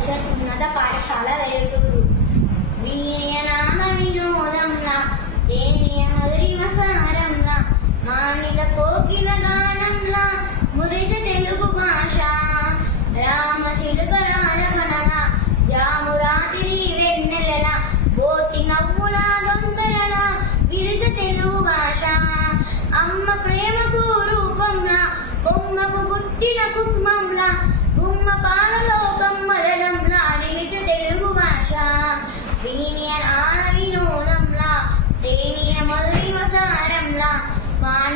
పరిషత్ ఉన్నత పాఠశాల వెలుగురు వీణనామ వినోదంలా తేనియ మధురిమ సారంలా మానిత కోకిల మురిస తెలుగు భాష రామ శిలుకలాలపనల జాము రాత్రి వెన్నెలల బోసి నవ్వుల దొంతరల విరిస తెలుగు భాష అమ్మ ప్రేమకు రూపంలా బొమ్మకు పుట్టిన కుసుమంలా గుమ్మ పాలలో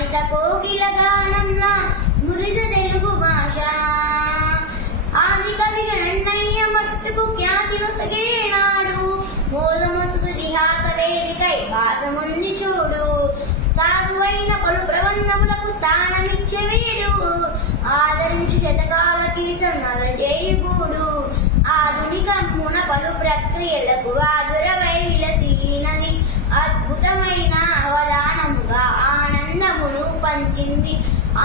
మానిత కోకిల గానంలా మురిస తెలుగు భాష. ఆది కవి గణయ్య మత్తుకు ఖ్యాతి నొసగేనాడు. మూలమతుకు ఇతిహాస వేదికై వాసముంది చూడు. సాధువైన పలు ప్రబంధములకు స్థానమిచ్చే వీడు. ఆదరించి శతకాల కీర్తనలు ఆధునిక మున పలు ప్రక్రియలకు వాదురవ విలసిల్లినది అద్భుతమైన అవధానముగా వచ్చింది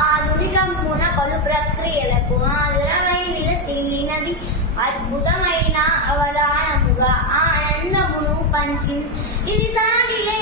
ఆధునికమున పలు ప్రక్రియలకు ఆధారమై విలసిల్లినది అద్భుతమైన అవధానముగా ఆనందమును పంచింది. ఇది సాటిలే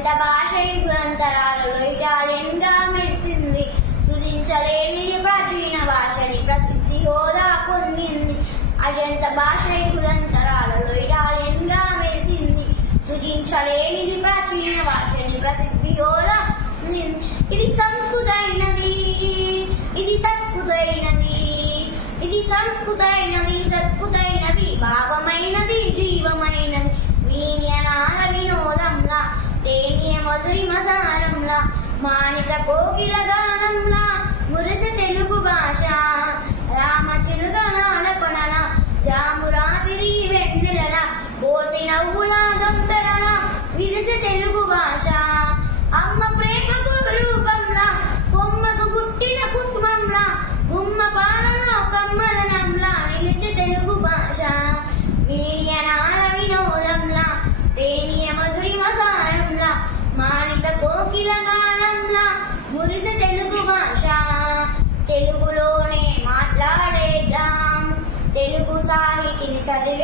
ఎంత భాష యుగాంతరాలలో ఇటాలియన్గా మెరిసింది. సృజించలేని ప్రాచీన భాషని ప్రసిద్ధి హోదా పొందింది. అజంత భాష యుగాంతరాలలో ఇటాలియన్గా మెరిసింది. సృజించలేని ప్రాచీన భాషని ప్రసిద్ధి హోదా ఇది సంస్కృతైనది ఇది సంస్కృతైనది ఇది సంస్కృతైనది సత్కృతైనది మాణిక మానిక కోకిల గానంలా మురస తెలుగు భాష. రామ చిరుగణాల పనన రాతిరి వెన్నెలల పోసి నవ్వుల దొంతరల విరస తెలుగు భాష. అమ్మ ప్రేమకు sale